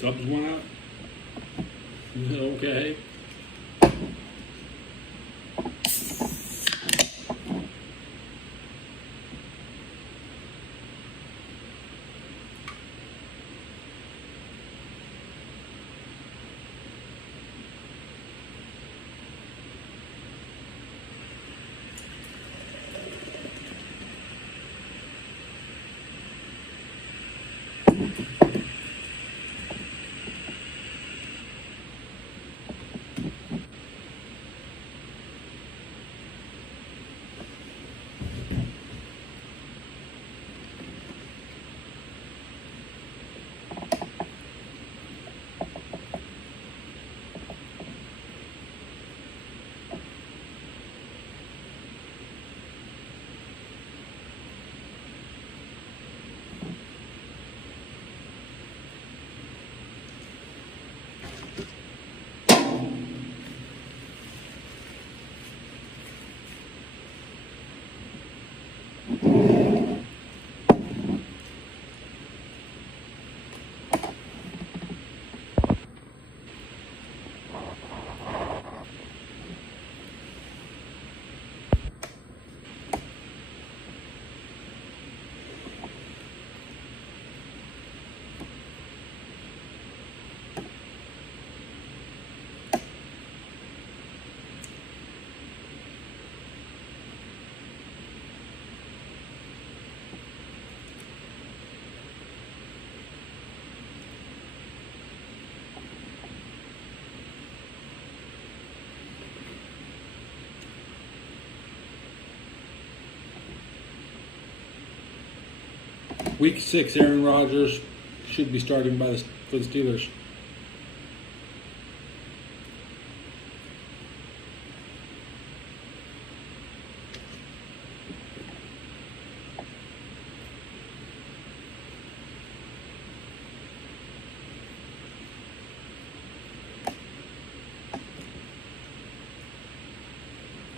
Subs went up. Okay. Week 6, Aaron Rodgers should be starting for the Steelers.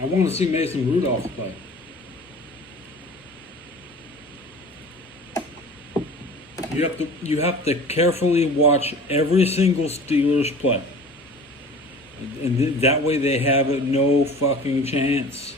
I want to see Mason Rudolph play. You have to carefully watch every single Steelers play, and that way they have no fucking chance.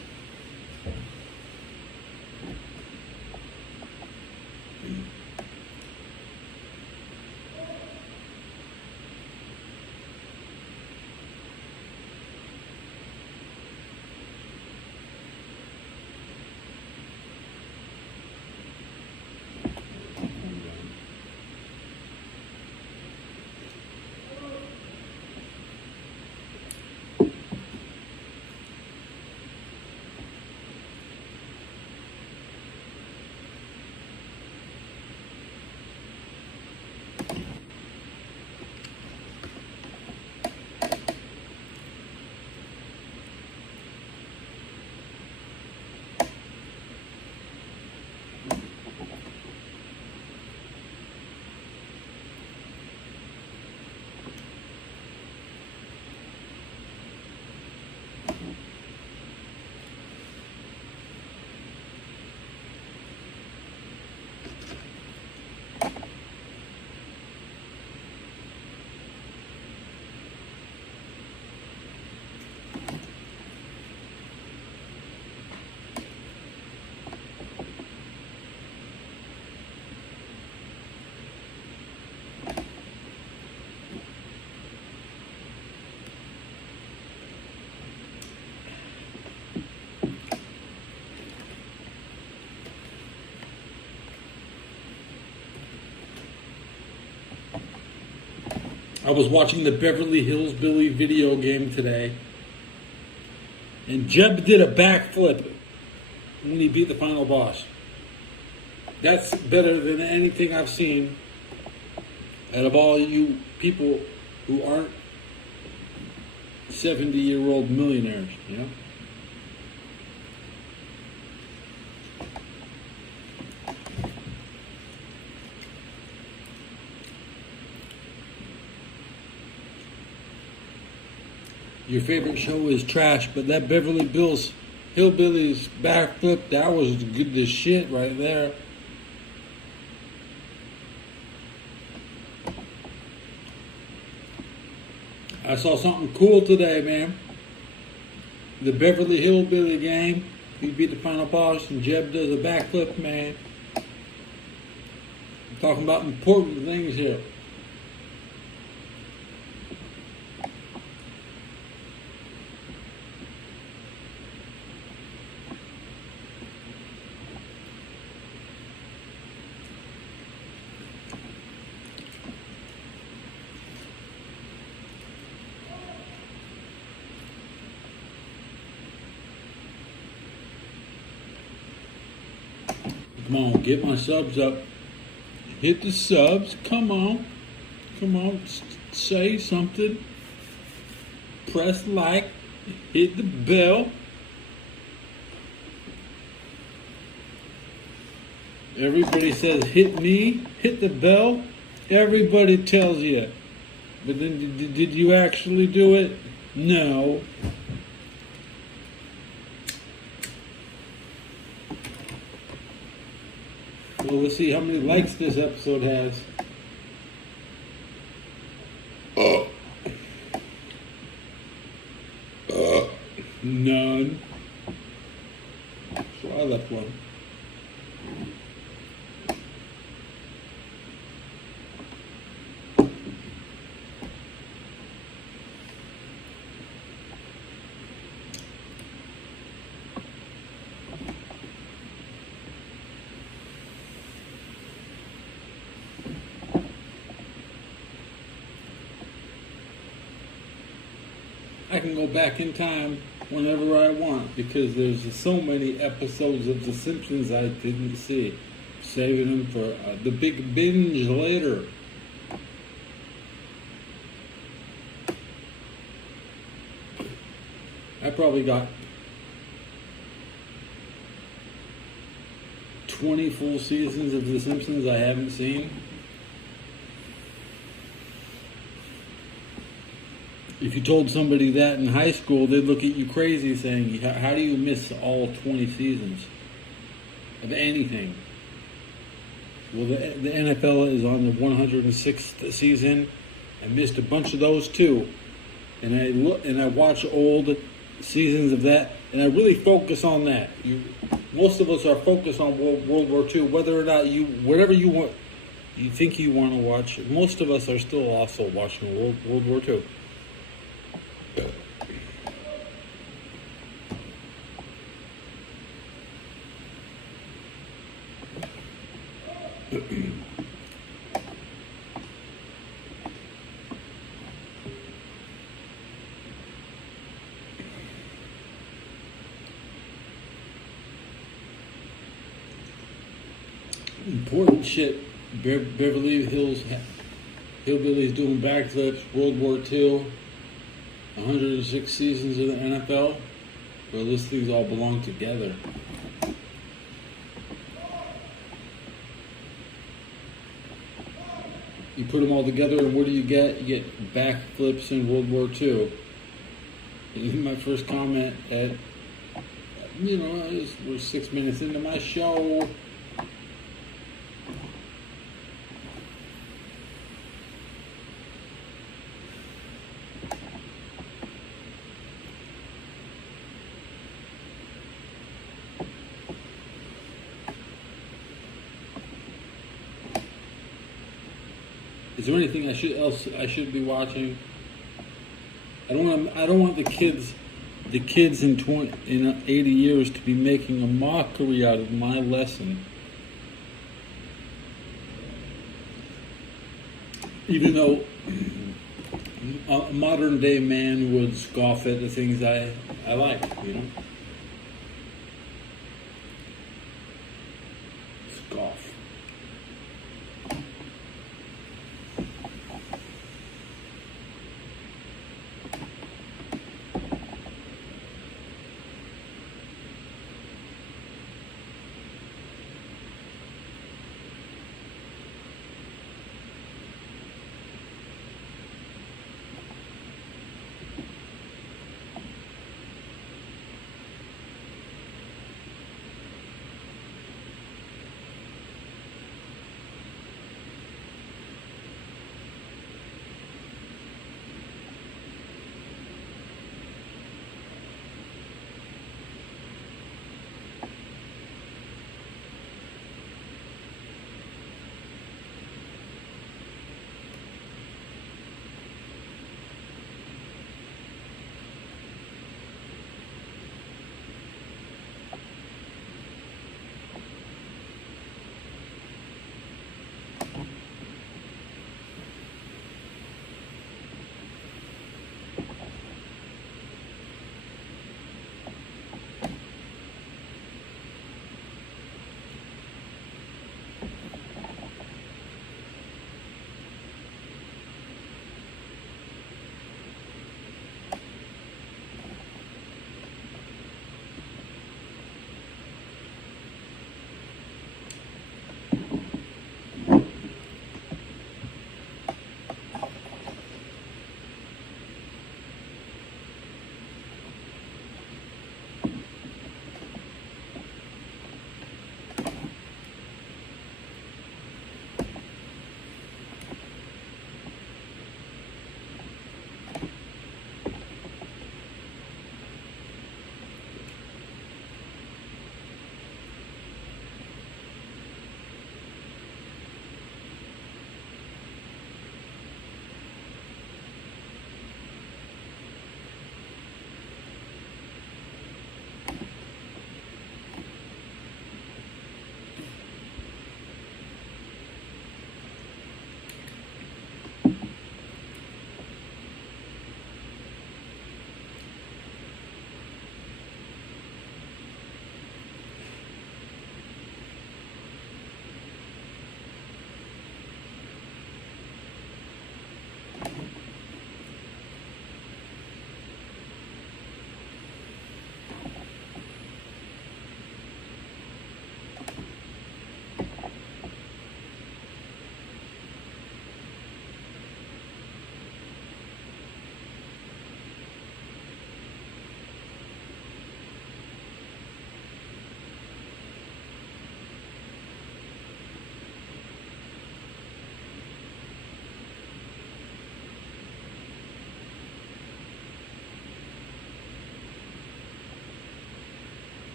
I was watching the Beverly Hills Billy video game today, and Jeb did a backflip when he beat the final boss. That's better than anything I've seen out of all you people who aren't 70-year-old millionaires, you know? Your favorite show is trash, but that Beverly Hills Hillbillies backflip, that was good as shit right there. I saw something cool today, man. The Beverly Hillbilly game. He beat the final boss, and Jeb does a backflip, man. I'm talking about important things here. Come on, get my subs up. Hit the subs. Come on. Come on. Say something. Press like. Hit the bell. Everybody says hit me. Hit the bell. Everybody tells you. But then did you actually do it? No. Well, let's see how many likes this episode has. None. So I left one. I can go back in time whenever I want because there's so many episodes of The Simpsons I didn't see. Saving them for the big binge later. I probably got 20 full seasons of The Simpsons I haven't seen. If you told somebody that in high school, they'd look at you crazy saying, how do you miss all 20 seasons of anything? Well, the NFL is on the 106th season. I missed a bunch of those too. And I watch old seasons of that, and I really focus on that. Most of us are focused on World War II, whether or not whatever you want, you think you want to watch. Most of us are still also watching World War II. Important shit. Beverly Hills Hillbillies doing backflips. World War II. 106 seasons of the NFL. Well, these things all belong together. You put them all together, and what do you get? You get backflips in World War II. And my first comment at, we're 6 minutes into my show. Is there anything I should be watching? I don't want the kids in 80 years to be making a mockery out of my lesson. Even though a modern day man would scoff at the things I like, Scoff.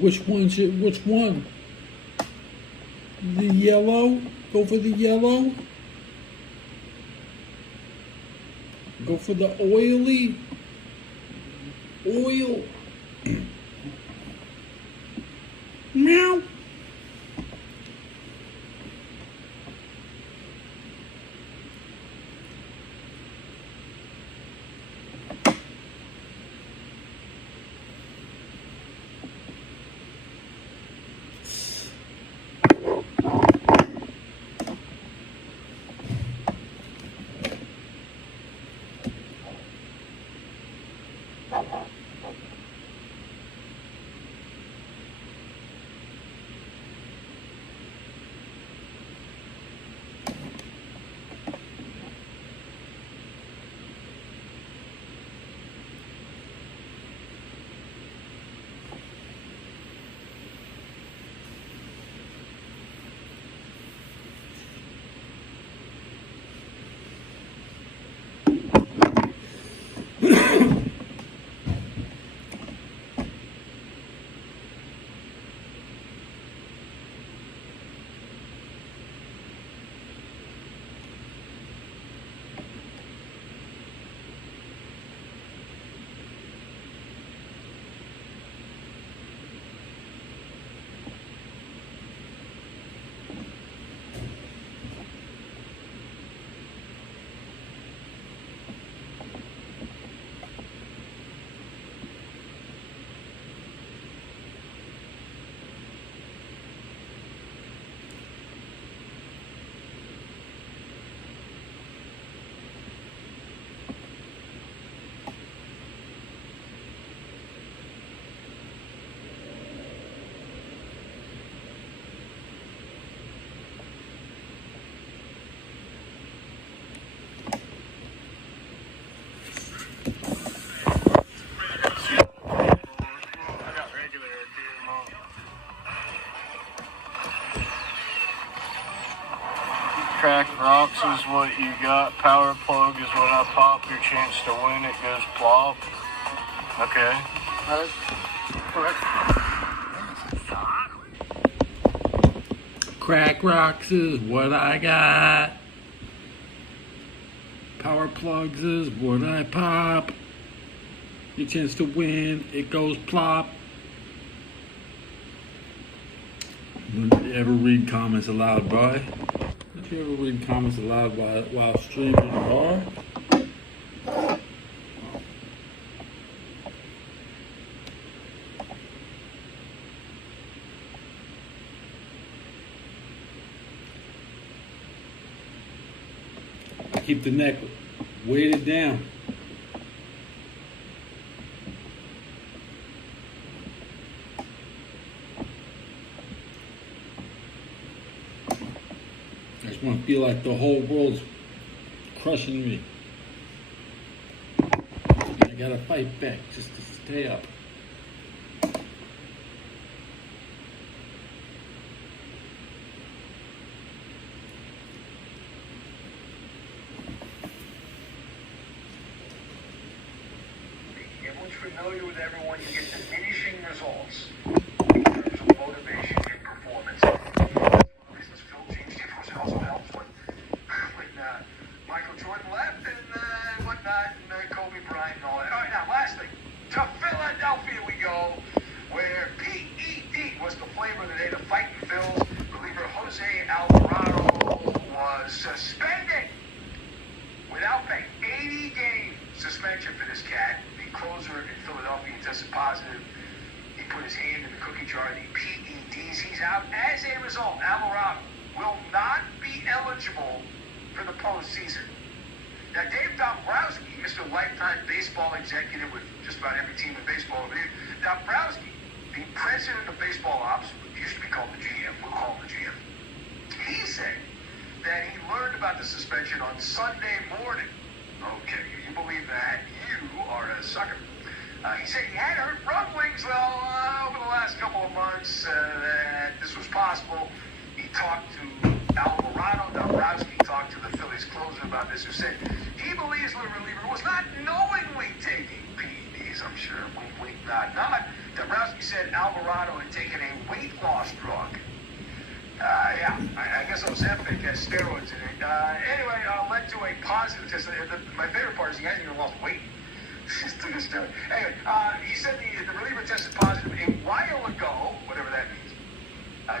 Which one? The yellow? Go for the yellow? Go for the oily? Oil? Meow. Crack rocks is what you got. Power plug is when I pop. Your chance to win it goes plop. Okay. Correct. Crack rocks is what I got. Power plugs is what I pop. Your chance to win, it goes plop. Don't you ever read comments aloud, boy? Don't you ever read comments aloud while streaming in the car? I keep the neck weighted down. I just want to feel like the whole world's crushing me. I gotta fight back just to stay up. Everyone's familiar with everyone. You get diminishing results in terms of motivation and performance. Reasons Phil James also helps when Michael Jordan left and whatnot, and Kobe Bryant and all that. All right, now last thing, to Philadelphia we go, where PED was the flavor of the day. The Fighting Phils reliever Jose Alvarado was suspended without pay. 80-game suspension for this cat. The closer in Philadelphia tested positive. He put his hand in the cookie jar, the PEDs. He's out. As a result, Alvarado will not be eligible for the postseason. Now, Dave Dombrowski, Mr. Lifetime Baseball Executive with just about every team in baseball, Dombrowski, the president of baseball ops, used to be called the GM, we'll call him the GM. He said that he learned about the suspension on Sunday morning. Okay, you believe that? You He said he had heard rumblings, over the last couple of months that this was possible. He talked to Alvarado. Dombrowski talked to the Phillies closer about this, who said he believes the reliever was not knowingly taking PEDs. I'm sure. Wink, wink, nod, nod. Dombrowski said Alvarado had taken a weight loss drug. I guess Ozempic has steroids in it. Anyway, led to a positive test. My favorite part is he hasn't even lost weight. Anyway, he said the reliever tested positive a while ago, whatever that means.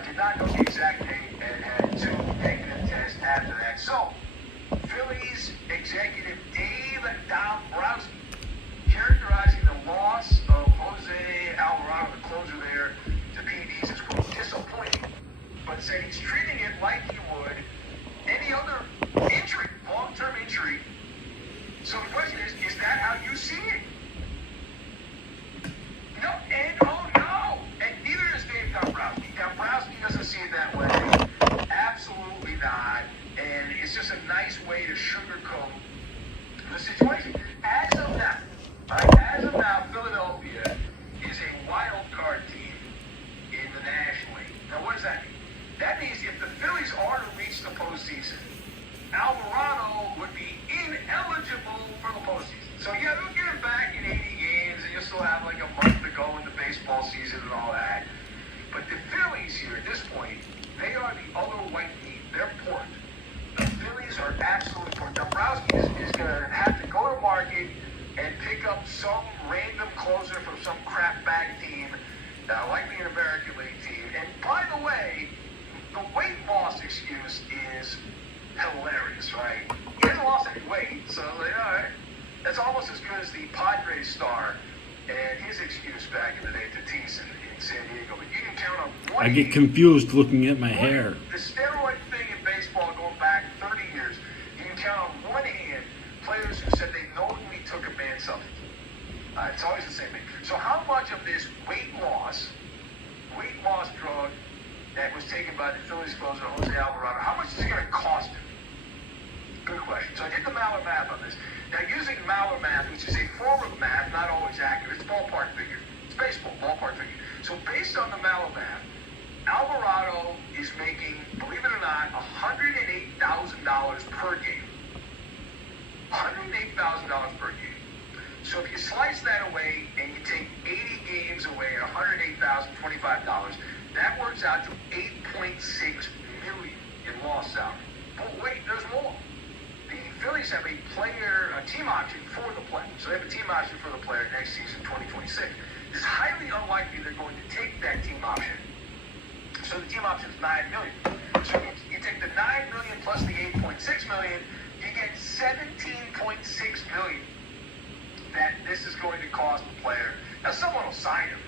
Did not know the exact date and had 2 negative tests after that. So, Phillies executive Dave Dombrowski characterizing the loss of Jose Alvarado, the closer there, to PEDs as quote disappointing, but said he's treating it like he would any other injury, long-term injury. So the question is that how you see it? No, and oh no, and neither does Dave Dombrowski. Dombrowski doesn't see it that way. Absolutely not. And it's just a nice way to sugarcoat the situation. As of now, Philadelphia is a wild card team in the National League. Now, what does that mean? That means if the Phillies are to reach the postseason, Alvarado would be ineligible for the postseason. So yeah, they'll get him back in 80 games, and you'll still have like a month to go in the baseball season and all that. But the Phillies here at this point, they are the other white team. They're port. The Phillies are absolutely port. Dombrowski is going to have to go to market and pick up some random closer from some crap bag team, likely an American League team. And by the way, the weight loss excuse is hilarious, right? He hasn't lost any weight, so all right. That's almost as good as the Padres star and his excuse back in the day, Tatis in San Diego. But you can count on one. I get confused looking at my hair. The steroid thing in baseball going back 30 years, you can count on one hand players who said they knowingly took a banned substance. It's always the same thing. So how much of this weight loss drug that was taken by the Phillies closer Jose Alvarado, how much is it going to cost him? Good question. So I did the Maller math on this. Now, using Maller math, which is a form of math, not always accurate, it's ballpark figure. It's baseball, ballpark figure. So based on the Maller math, Alvarado is making, believe it or not, $108,000 per game. $108,000 per game. So if you slice that away and you take 80 games away at $108,025, that works out to $8.6 million in lost salary. But wait, there's more. The Phillies have a team option for the player. So they have a team option for the player next season, 2026. It's highly unlikely they're going to take that team option. So the team option is $9 million. So you take the $9 million plus the $8.6 million, you get $17.6 million that this is going to cost the player. Now, someone will sign him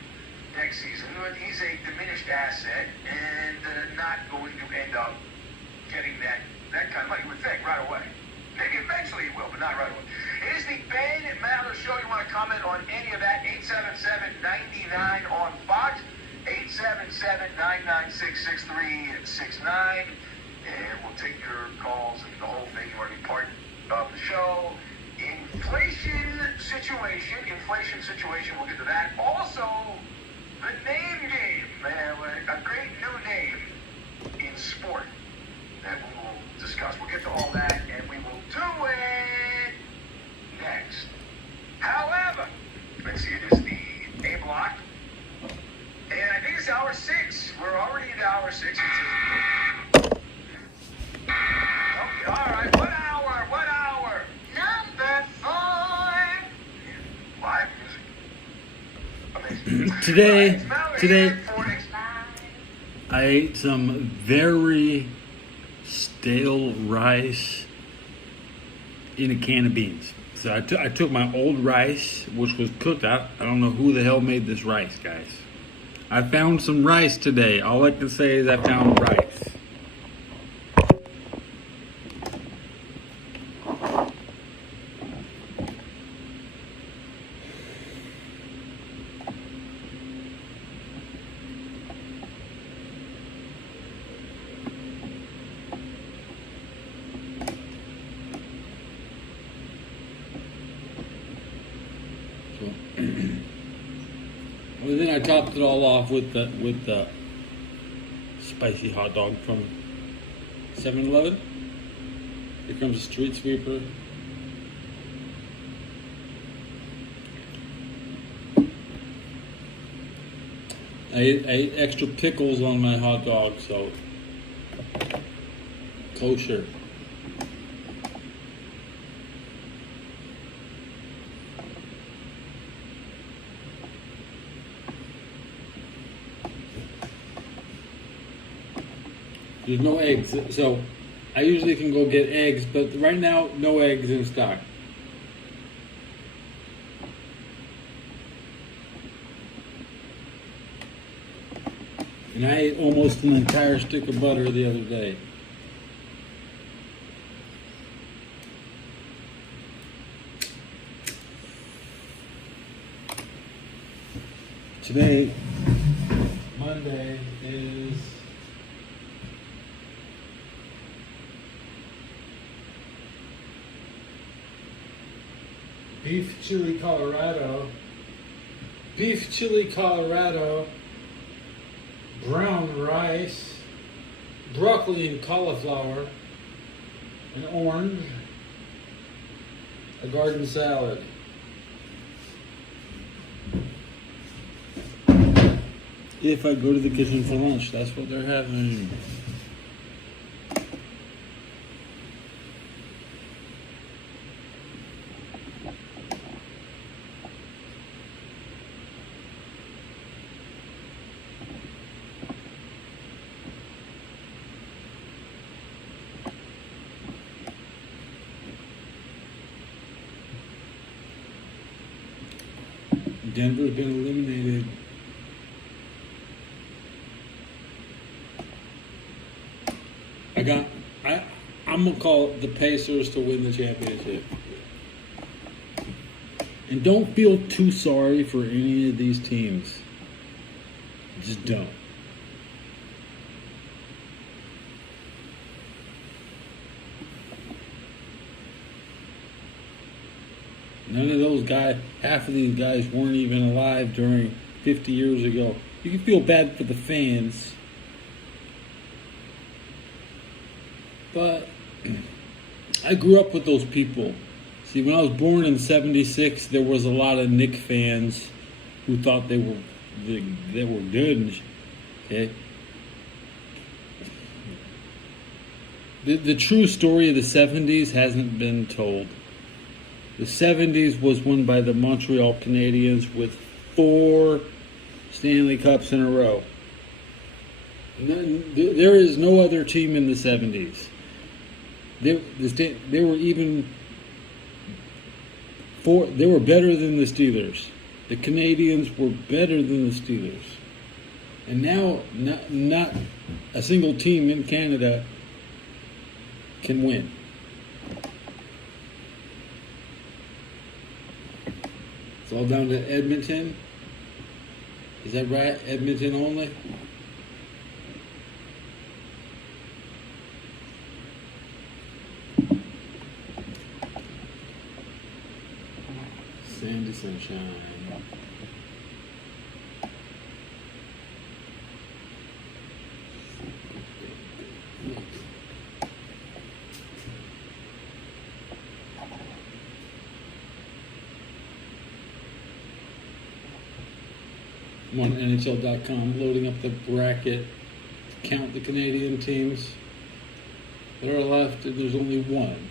next season, but he's a diminished asset and not going to end up getting that kind of money, you would think, right away. Maybe eventually he will, but not right away. It is the Ben Maller Show. You want to comment on any of that? 877-99 on Fox. 877-996-6369. And we'll take your calls and the whole thing. You want to be part of the show. Inflation situation. We'll get to that. Also, the name game. A great new name in sport that we will discuss. We'll get to all that, and we will do it next. However, let's see, it is the A block, and I think it's hour 6. We're already into hour 6. Okay, all right. What hour? Number 4. Live music. Amazing. Today, I ate some very stale rice in a can of beans. So I took my old rice, which was cooked. I don't know who the hell made this rice, guys. I found some rice today. All I can say is I found rice. Well, then I topped it all off with the spicy hot dog from 7-Eleven. Here comes a street sweeper. I ate extra pickles on my hot dog, so kosher. There's no eggs, so I usually can go get eggs, but right now, no eggs in stock. And I ate almost an entire stick of butter the other day. Today, Monday, is beef chili Colorado, brown rice, broccoli and cauliflower, an orange, a garden salad. If I go to the kitchen for lunch, that's what they're having. Denver's been eliminated. I'm gonna call the Pacers to win the championship. And don't feel too sorry for any of these teams. Just don't. None of those guys, half of these guys weren't even alive during 50 years ago. You can feel bad for the fans. But I grew up with those people. See, when I was born in '76, there was a lot of Knicks fans who thought they were good. Okay. The true story of the '70s hasn't been told. The '70s was won by the Montreal Canadiens with 4 Stanley Cups in a row. There is no other team in the '70s. They were even they were better than the Steelers. The Canadians were better than the Steelers. And now, not a single team in Canada can win. It's all down to Edmonton. Is that right? Edmonton only? Sandy Sunshine. I'm on NHL.com loading up the bracket to count the Canadian teams that are left, and there's only one.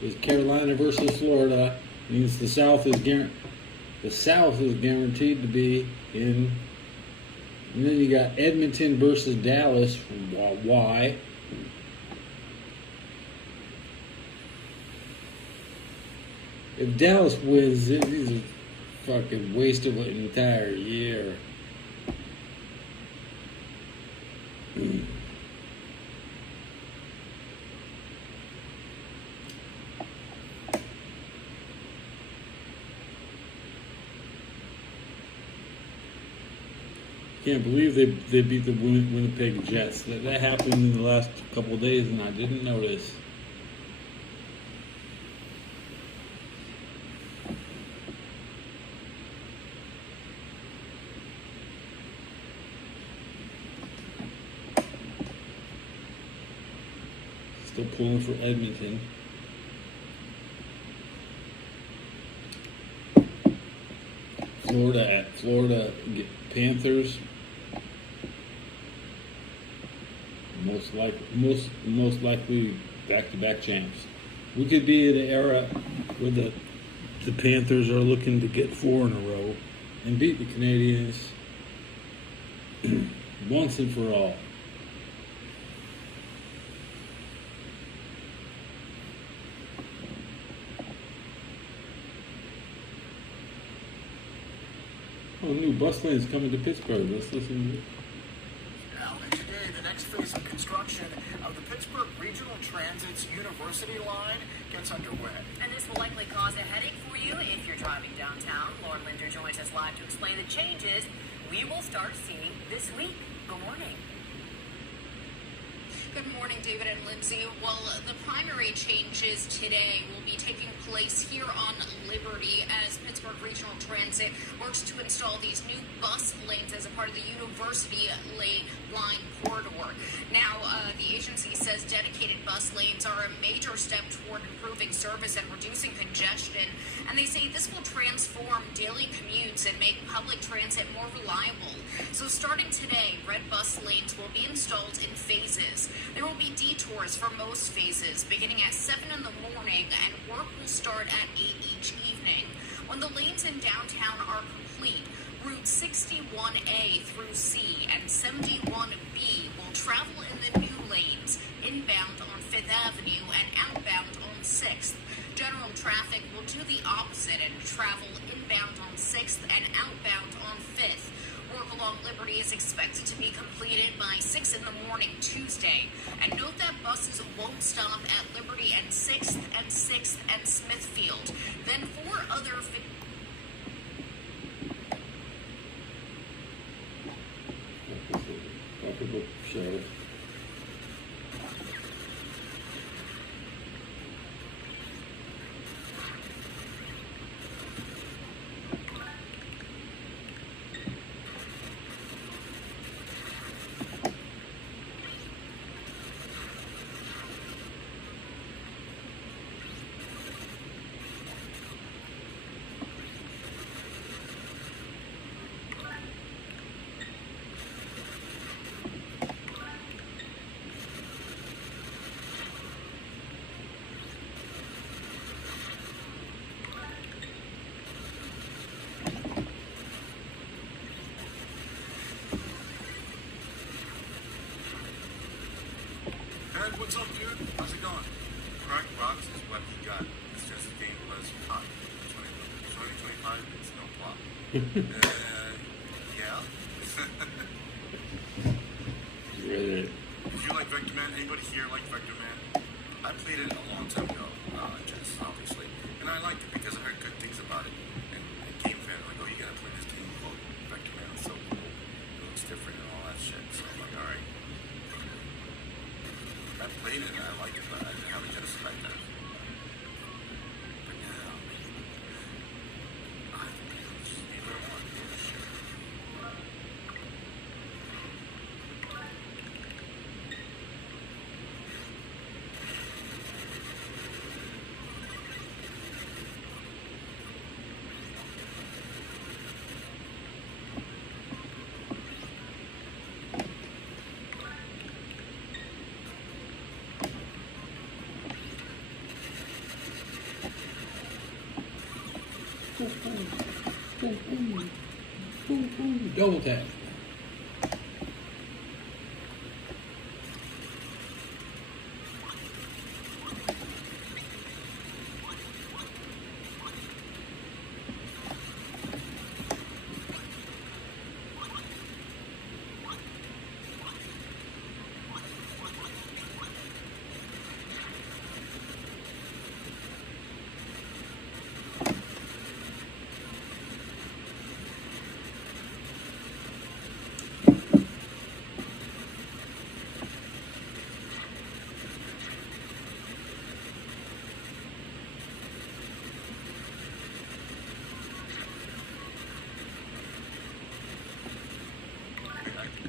It's Carolina versus Florida. Means the South is guaranteed to be in. And then you got Edmonton versus Dallas. Why? If Dallas wins, this is a fucking waste of an entire year. Can't believe they beat the Winnipeg Jets. That happened in the last couple of days, and I didn't notice. Still pulling for Edmonton. Florida Panthers. Most likely back-to-back champs. We could be in an era where the Panthers are looking to get 4 in a row and beat the Canadians once and for all. Oh, new bus lane's coming to Pittsburgh. Let's listen to it. Now, and today, the next phase of construction of the Pittsburgh Regional Transit's University line gets underway. And this will likely cause a headache for you if you're driving downtown. Lauren Linder joins us live to explain the changes we will start seeing this week. Good morning. Good morning, David and Lindsay. Well, the primary changes today will be taking place here on Liberty as Pittsburgh Regional Transit works to install these new bus lanes as a part of the University line corridor. Now, the agency says dedicated bus lanes are a major step toward improving service and reducing congestion, and they say this will transform daily commutes and make public transit more reliable. So starting today, red bus lanes will be installed in phases. There will be detours for most phases, beginning at 7 in the morning, and work will start at 8 each evening. When the lanes in downtown are complete, Route 61A through C and 71B will travel in the new lanes, inbound on 5th Avenue and outbound on 6th. General traffic will do the opposite and travel inbound on 6th and outbound on 5th. Work along Liberty is expected to be completed by 6 in the morning Tuesday. And note that buses won't stop at Liberty and 6th and 6th and Smithfield. Then 4 other... Sheriff. Ed, what's up, dude? How's it going? Crack rocks is what you got. It's just a game less hot. 2025, it's no plot. Yeah? Really? If you like Vector Man, anybody here like Vector Man? I played it a long time ago, just obviously. And I liked it because I heard good things about it. And game fan, like, oh, you gotta play this game called Vector Man. It's so cool. It looks different and all that shit. So I'm like, alright. I played it and I liked it, but I didn't have a Genesis back then. But now, I think it's just either one. Double tap.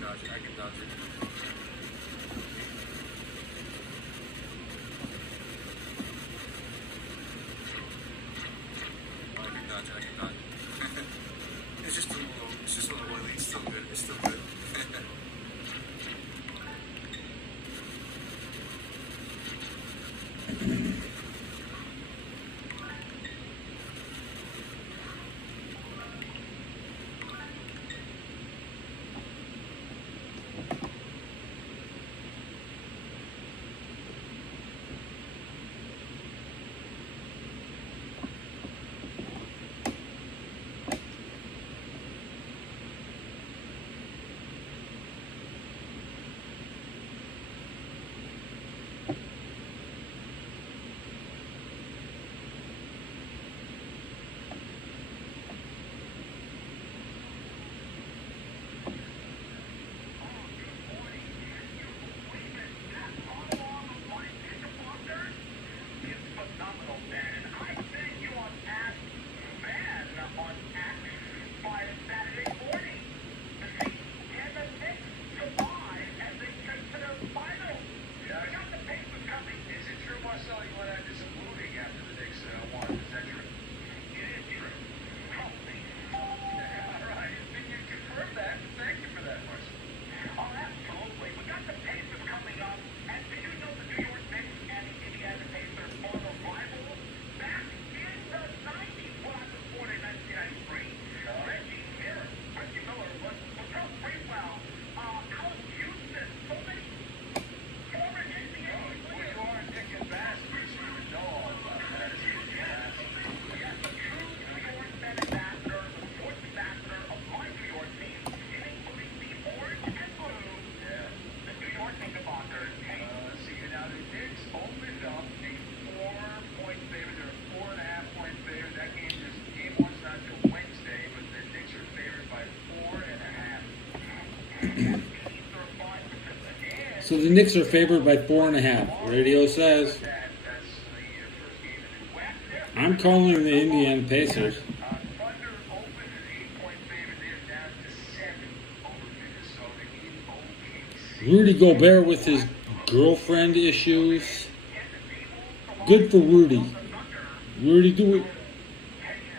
I can dodge it. So the Knicks are favored by 4.5. Radio says. I'm calling the Indiana Pacers. Thunder opened an 8-point favorite. They're down to 7 over Minnesota in OKC. Rudy Gobert with his girlfriend issues. Good for Rudy. Rudy, do it.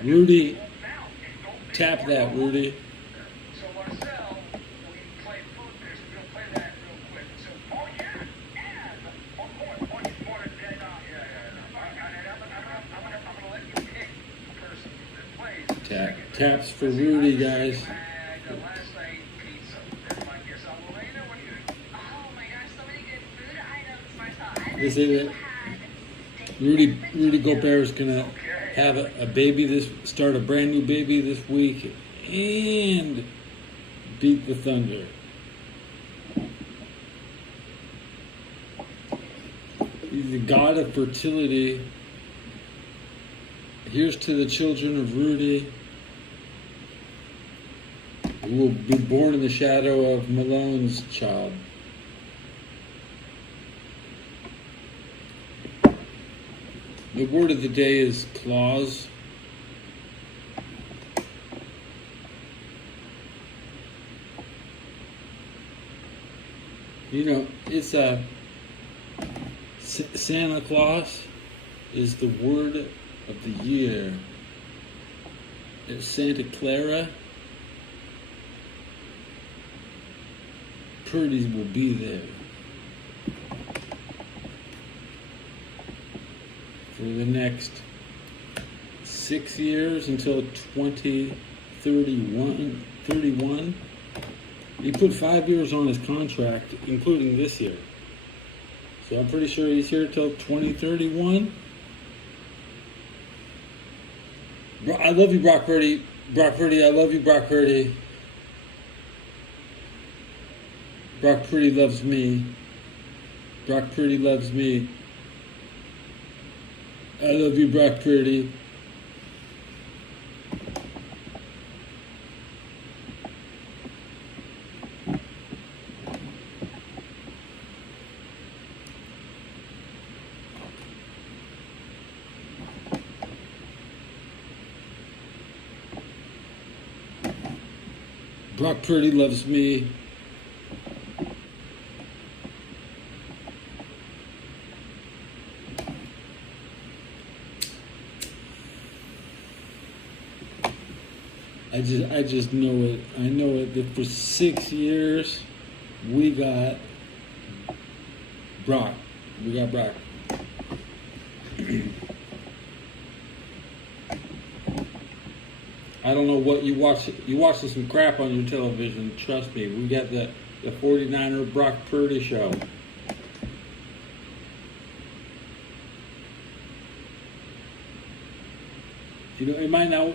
Rudy, tap that, Rudy. So Marcel, we play food there, so we'll play that real quick. So, oh yeah, and of course, more than dead on. Yeah. I'm gonna let you pick the person that plays. Taps for Rudy, guys. Last night, pizza. That's my guess. Elena, what do you think? Oh my gosh, so many good food items, Marcel. This is it. Rudy Gobert is gonna have a baby start a brand new baby this week, and beat the Thunder. He's the god of fertility. Here's to the children of Rudy, who will be born in the shadow of Malone's child. The word of the day is clause. You know, it's Santa Claus is the word of the year. It's Santa Clara. Purdy will be there for the next 6 years until 2031. He put 5 years on his contract, including this year. So I'm pretty sure he's here till 2031. I love you, Brock Purdy. Brock Purdy, I love you, Brock Purdy. Brock Purdy loves me. Brock Purdy loves me. I love you, Brock Purdy. Brock Purdy loves me. I just know it. I know it that for 6 years we got Brock. We got Brock. I don't know what you watch. You watch some crap on your television. Trust me. We got the 49er Brock Purdy show. You know, it might not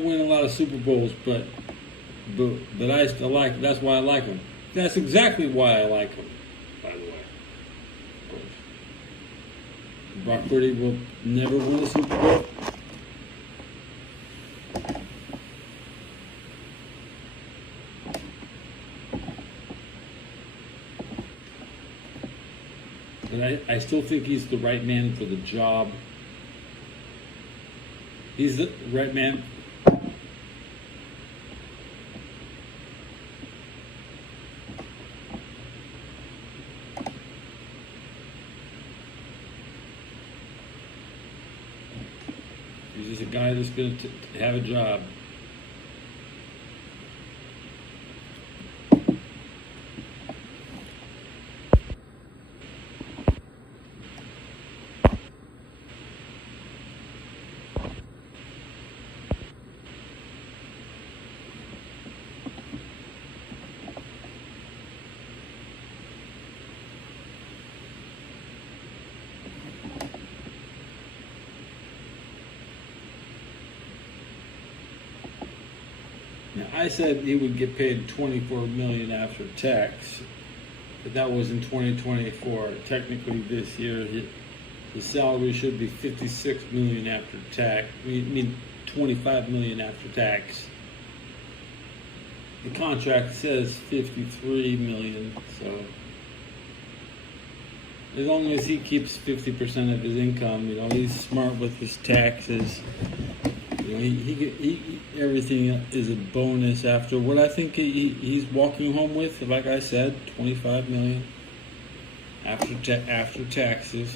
win a lot of Super Bowls, but I still like. That's why I like him. That's exactly why I like him. By the way, of course, Brock Purdy will never win a Super Bowl. But I still think he's the right man for the job. He's the right man. He's just a guy that's going to have a job. Now, I said he would get paid $24 million after tax, but that was in 2024. Technically, this year, his salary should be $56 million after tax. I mean, $25 million after tax. The contract says $53 million, so As long as he keeps 50% of his income, he's smart with his taxes. He everything is a bonus after what I think he's walking home with. Like I said, $25 million after taxes.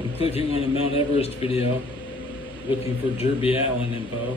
I'm clicking on a Mount Everest video, looking for Jerby Allen info.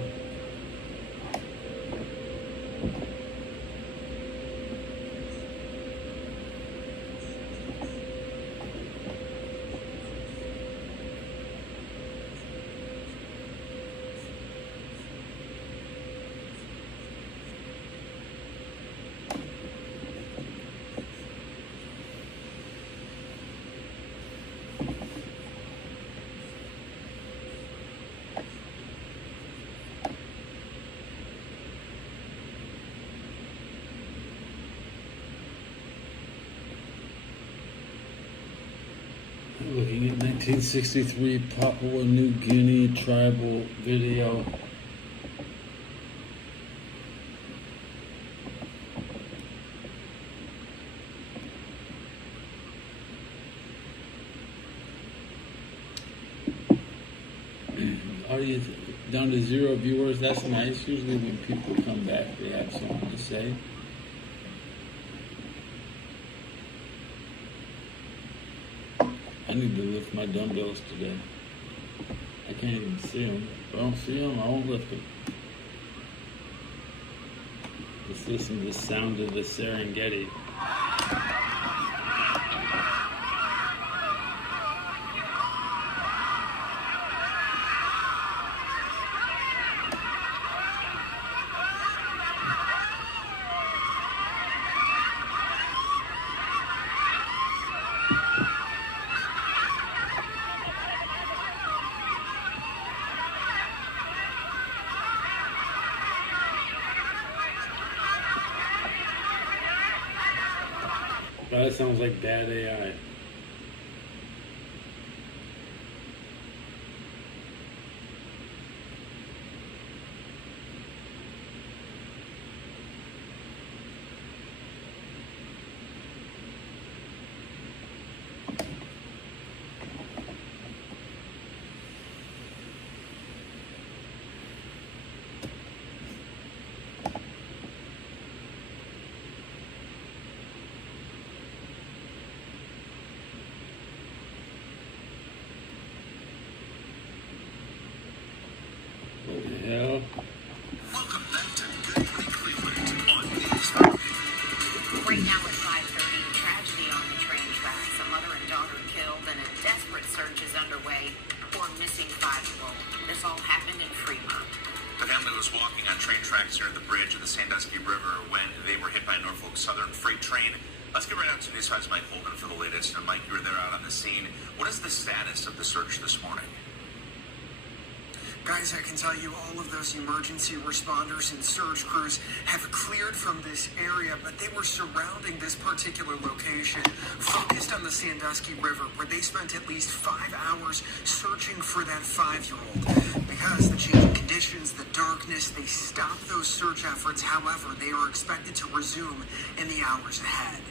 Looking at 1963 Papua New Guinea tribal video. Audience down to 0 viewers. That's nice. Usually when people come back, they have something to say. I need to lift my dumbbells today. I can't even see them. If I don't see them, I won't lift them. Let's listen to the sound of the Serengeti. That sounds like bad AI. What the hell? Welcome back to Good Morning Cleveland on News. Right now at 5:30, tragedy on the train tracks. A mother and daughter killed, and a desperate search is underway for missing 5-year-old. This all happened in Fremont. The family was walking on train tracks near the bridge of the Sandusky River when they were hit by a Norfolk Southern freight train. Let's get right out to News 5's Mike Holden for the latest. And Mike, you were there out on the scene. What is the status of the search this morning? Guys, I can tell you all of those emergency responders and surge crews have cleared from this area, but they were surrounding this particular location, focused on the Sandusky River, where they spent at least 5 hours searching for that 5-year-old. Because the changing conditions, the darkness, they stopped those search efforts. However, they are expected to resume in the hours ahead.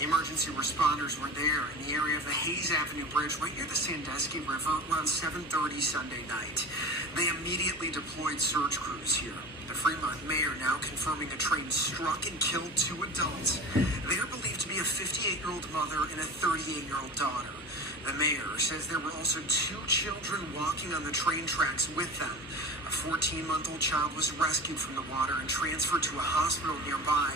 Emergency responders were there in the area of the Hayes Avenue Bridge right near the Sandusky River around 7:30 Sunday night. They immediately deployed search crews here. The Fremont mayor now confirming a train struck and killed 2 adults. They are believed to be a 58-year-old mother and a 38-year-old daughter. The mayor says there were also 2 children walking on the train tracks with them. A 14-month-old child was rescued from the water and transferred to a hospital nearby,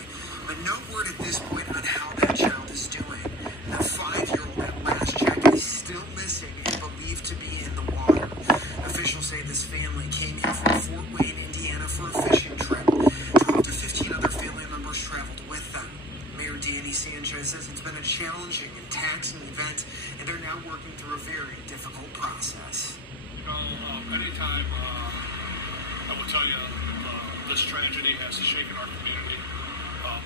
but no word at this point on how that child is doing. The 5-year-old at last check is still missing and believed to be in the water. Officials say this family came here from Fort Wayne, Indiana for a fishing trip. 12 to 15 other family members traveled with them. Mayor Danny Sanchez says it's been a challenging and taxing event, and they're now working through a very difficult process. Anytime, I will tell you, this tragedy has shaken our community.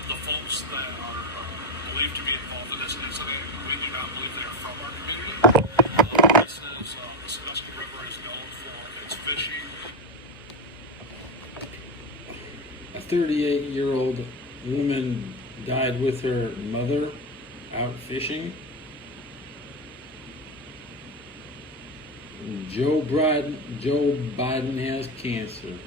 The folks that are believed to be involved in this incident, we do not believe they are from our community. The Sandusky River is known for its fishing. A 38-year-old woman died with her mother out fishing. Joe Biden has cancer.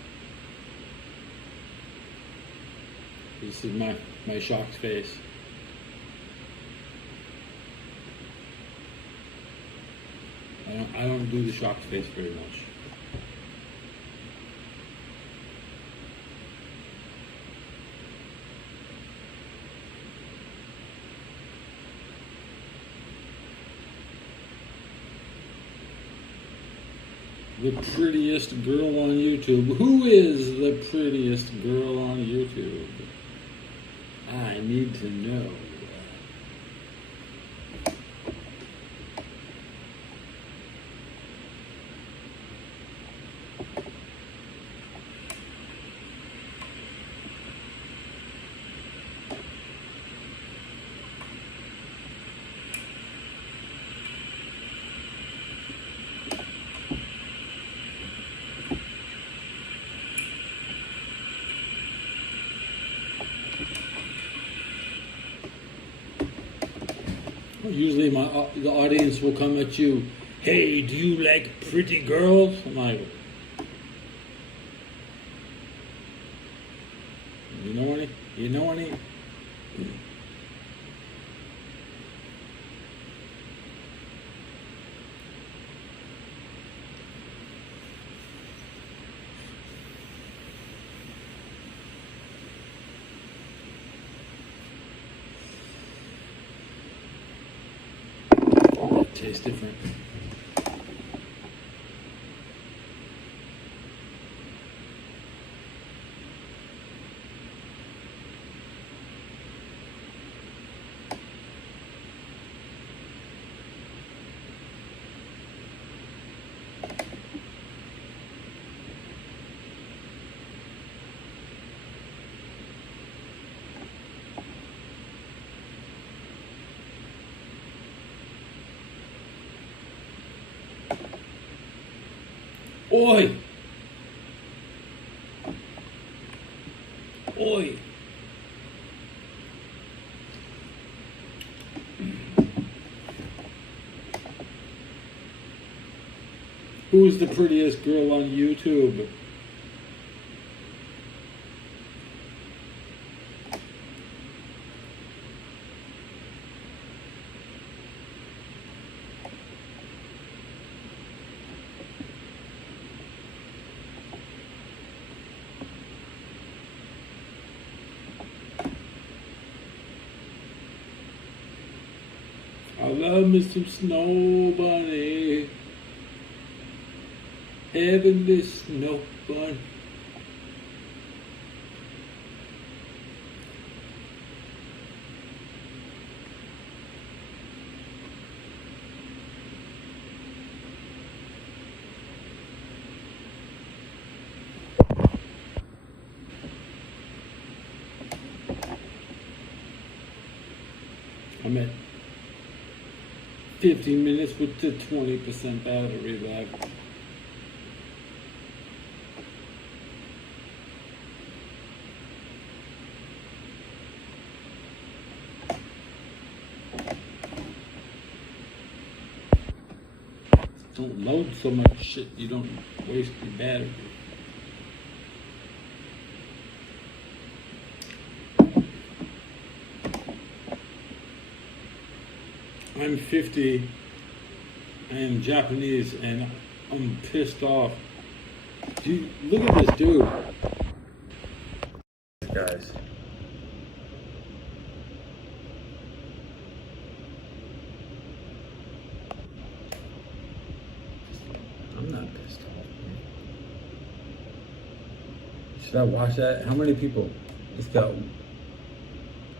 This is my shocked face. I don't do the shocked face very much. The prettiest girl on YouTube. Who is the prettiest girl on YouTube? I need to know. Usually the audience will come at you, hey, do you like pretty girls? I'm like, you know any? You know any? Tastes different. Oi! Oi! Who's the prettiest girl on YouTube? I love me some Snow Bunny. Heavenly Snow Bunny. I'm at 15 minutes with the 20% battery life. Don't load so much shit you don't waste your battery. I'm 50. I am Japanese, and I'm pissed off. Dude, look at this dude. Guys. I'm not pissed off, man. Should I watch that? How many people? It's got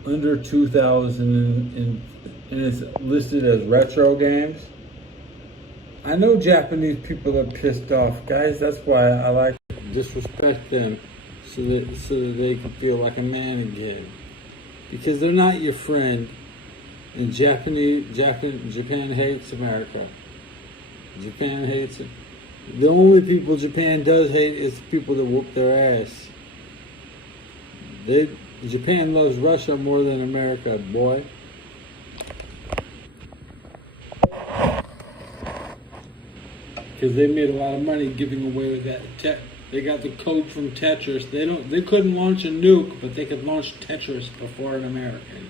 under 2,000 and it's listed as retro games. I know Japanese people are pissed off, guys. That's why I like to disrespect them so that they can feel like a man again. Because they're not your friend. And Japan hates America. Japan hates it. The only people Japan does hate is the people that whoop their ass. Japan loves Russia more than America, boy. Because they made a lot of money giving away that they got the code from Tetris. They couldn't launch a nuke, but they could launch Tetris before an American.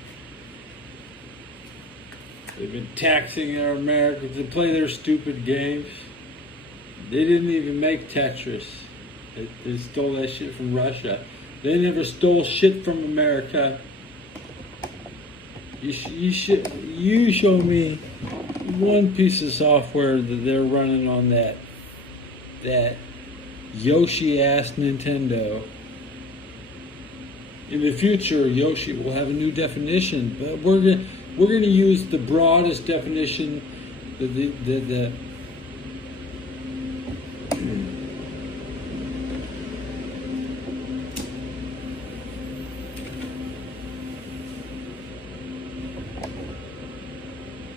They've been taxing our Americans to play their stupid games. They didn't even make Tetris. They stole that shit from Russia. They never stole shit from America. You show me one piece of software that they're running on that Yoshi ass Nintendo. In the future, Yoshi will have a new definition, but we're gonna use the broadest definition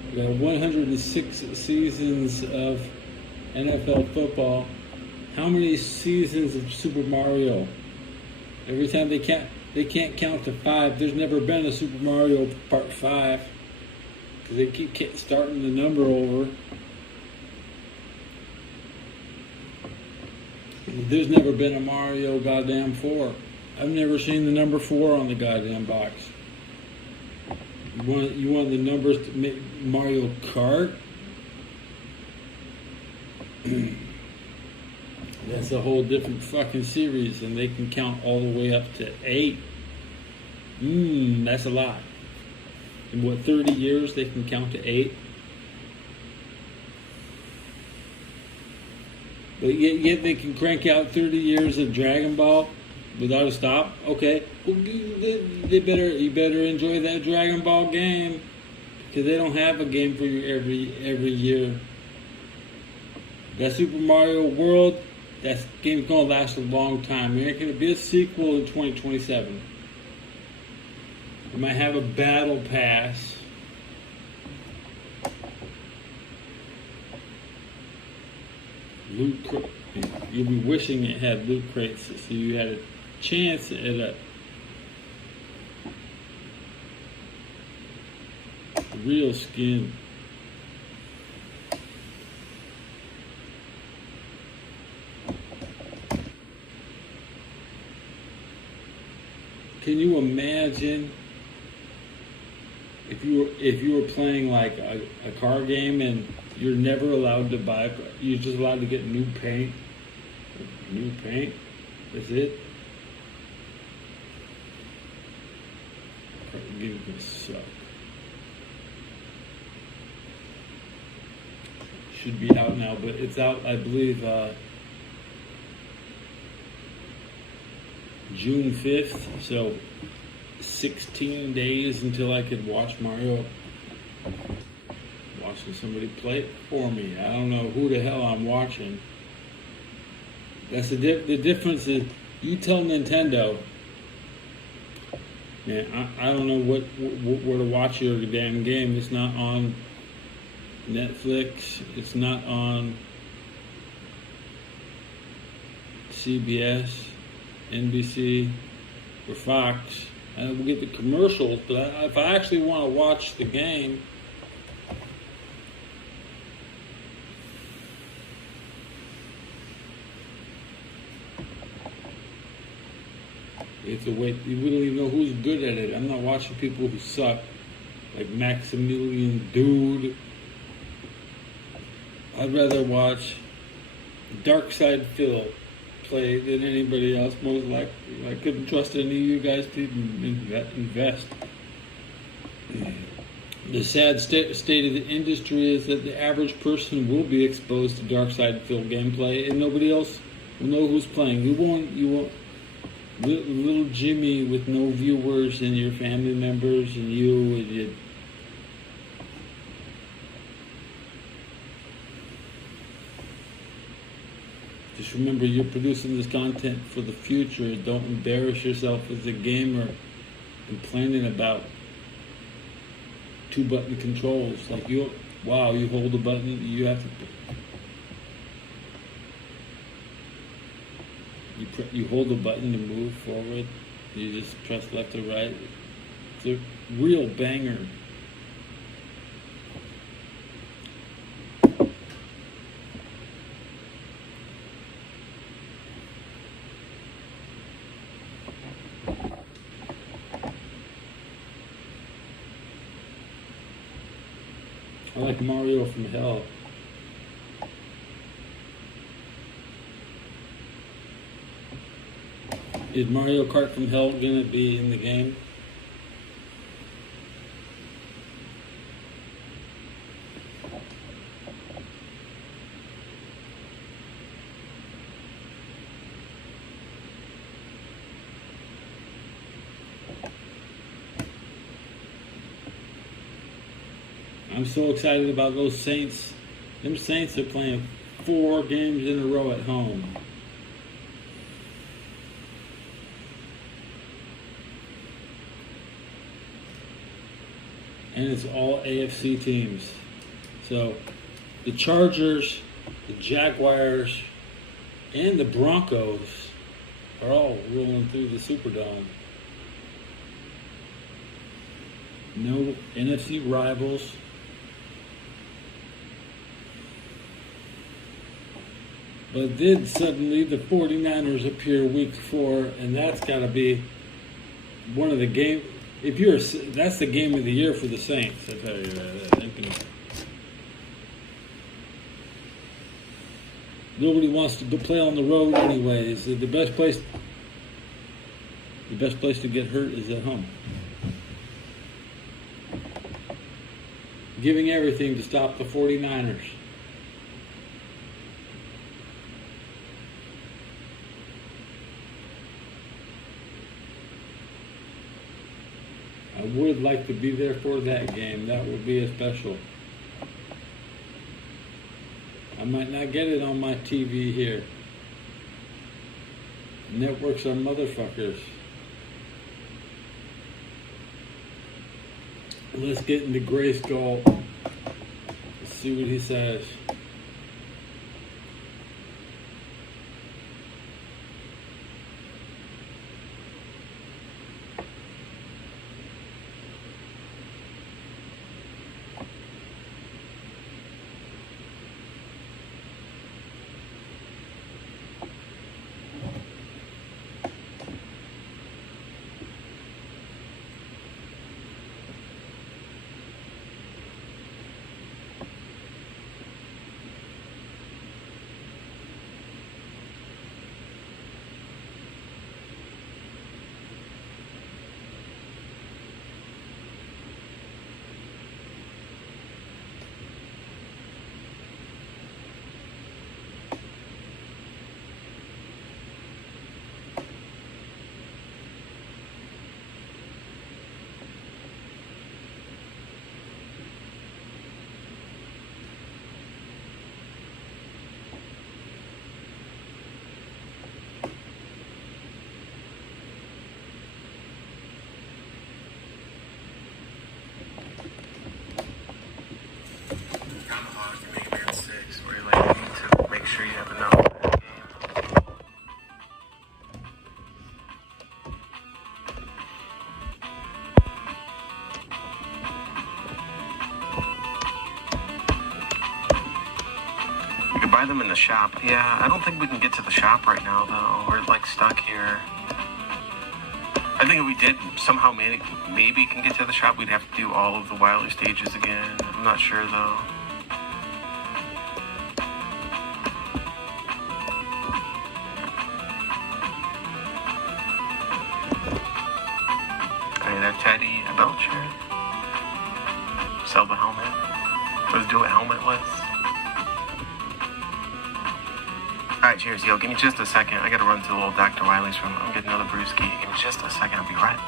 We got 106 seasons of NFL football. How many seasons of Super Mario? Every time they can't count to 5. There's never been a Super Mario Part 5 because they keep starting the number over. There's never been a Mario goddamn 4. I've never seen the number 4 on the goddamn box. You want the numbers to make Mario Kart? That's a whole different fucking series, and they can count all the way up to 8. That's a lot. In what, 30 years they can count to 8? But yet they can crank out 30 years of Dragon Ball without a stop? Okay. Well, you better enjoy that Dragon Ball game, because they don't have a game for you every year. That Super Mario World, that game's gonna last a long time. There ain't gonna be a sequel in 2027. You might have a battle pass. You'll be wishing it had loot crates, so you had a chance at a real skin. Can you imagine if you were playing like a car game and you're never allowed to buy, you're just allowed to get new paint? New paint? That's it? Car game's gonna suck. Should be out now, but it's out, I believe, June 5th, so 16 days until I could watch Mario. Watching somebody play it for me. I don't know who the hell I'm watching. That's the difference is, you tell Nintendo, man, I don't know where to watch your damn game. It's not on Netflix. It's not on CBS, NBC, or Fox. And we'll get the commercials, but if I actually want to watch the game, it's a wait. We don't even know who's good at it. I'm not watching people who suck like Maximilian Dude. I'd rather watch Darkside Phil play than anybody else, most likely. I couldn't trust any of you guys to invest. The sad state of the industry is that the average person will be exposed to Darkside Phil gameplay, and nobody else will know who's playing. You won't. Little Jimmy with no viewers, and your family members, and you. Just remember, you're producing this content for the future. Don't embarrass yourself as a gamer complaining about 2-button controls. Like you hold a button, you have to. You hold a button to move forward. You just press left or right. It's a real banger. I like Mario from Hell. Is Mario Kart from Hell gonna be in the game? I'm so excited about those Saints. Them Saints are playing 4 games in a row at home. And it's all AFC teams. So the Chargers, the Jaguars, and the Broncos are all rolling through the Superdome. No NFC rivals. But then suddenly the 49ers appear week 4, and that's got to be one of the game. That's the game of the year for the Saints. I tell you that. Nobody wants to go play on the road anyways. The best place to get hurt is at home. Giving everything to stop the 49ers. I would like to be there for that game. That would be a special. I might not get it on my TV here. Networks are motherfuckers. Let's get into Grayskull. Let's see what he says. Buy them in the shop. Yeah, I don't think we can get to the shop right now, though. We're, like, stuck here. I think if we did somehow maybe can get to the shop, we'd have to do all of the Wiley stages again. I'm not sure though. Alright, that Teddy, a Belcher. Sell the helmet. Let's do it helmetless. Alright, cheers, yo. Give me just a second. I gotta run to the little Dr. Wiley's room. I'm getting another brewski. Give me just a second. I'll be right.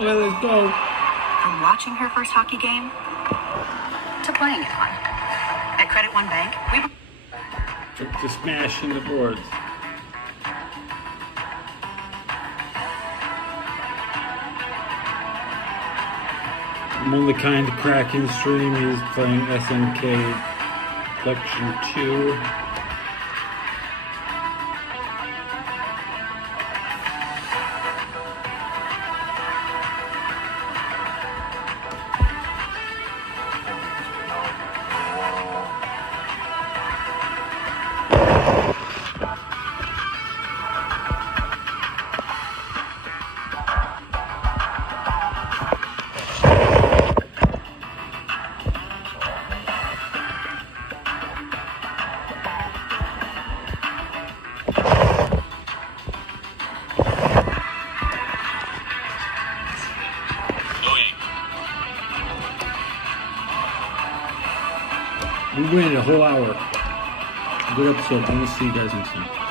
Yeah, let's go. From watching her first hockey game to playing at one. At Credit One Bank, we... To smashing the boards. I'm only kind Kraken stream. He's playing SNK Collection 2. We waited a whole hour. Good episode. I'm gonna see you guys next time.